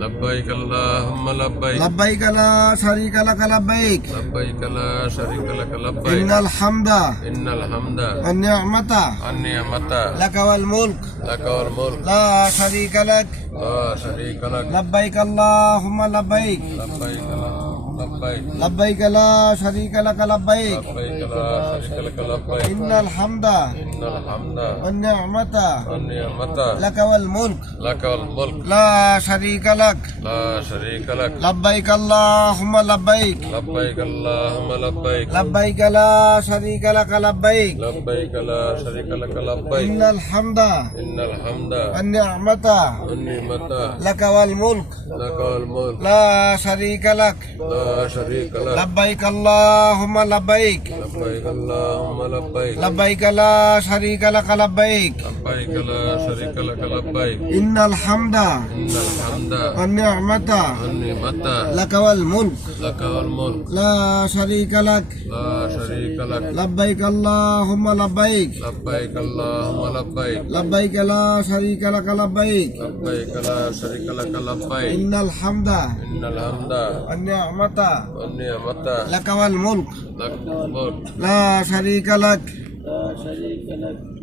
لبيك اللهم لبيك لبيك لا شريك لك لبيك لبيك لا شريك لك لبيك إن الحمد إن الحمد والنعمة والنعمة لك والملك لك والملك لا شريك لك لا شريك لك لبيك اللهم لبيك لبيك لبيك لبيك لا شريك لك لبيك لبيك لا شريك لك لبيك إن الحمد إن الحمد والنعمة والنعمة لك والملك لك والملك لا شريك لك لا شريك لك لبيك اللهم لبيك لبيك اللهم لبيك لبيك لا شريك لك لبيك لبيك لا شريك لك لبيك إن الحمد إن الحمد والنعمة والنعمة لك والملك لك والملك لا شريك لك لا شريك لك لبيك اللهم لبيك لبيك اللهم لبيك لبيك لا شريك لك لبيك لبيك لا شريك لك لبيك إن الحمد إن الحمد والنعمة والنعمة لك والملك لك والملك لا شريك لك لا شريك لك لبيك اللهم لبيك لبيك اللهم لبيك لبيك لا شريك لك لبيك لبيك لا شريك لك لبيك إن الحمد إن الحمد والنعمة والنعمة لك والملك لك والملك لا شريك لك لا شريك لك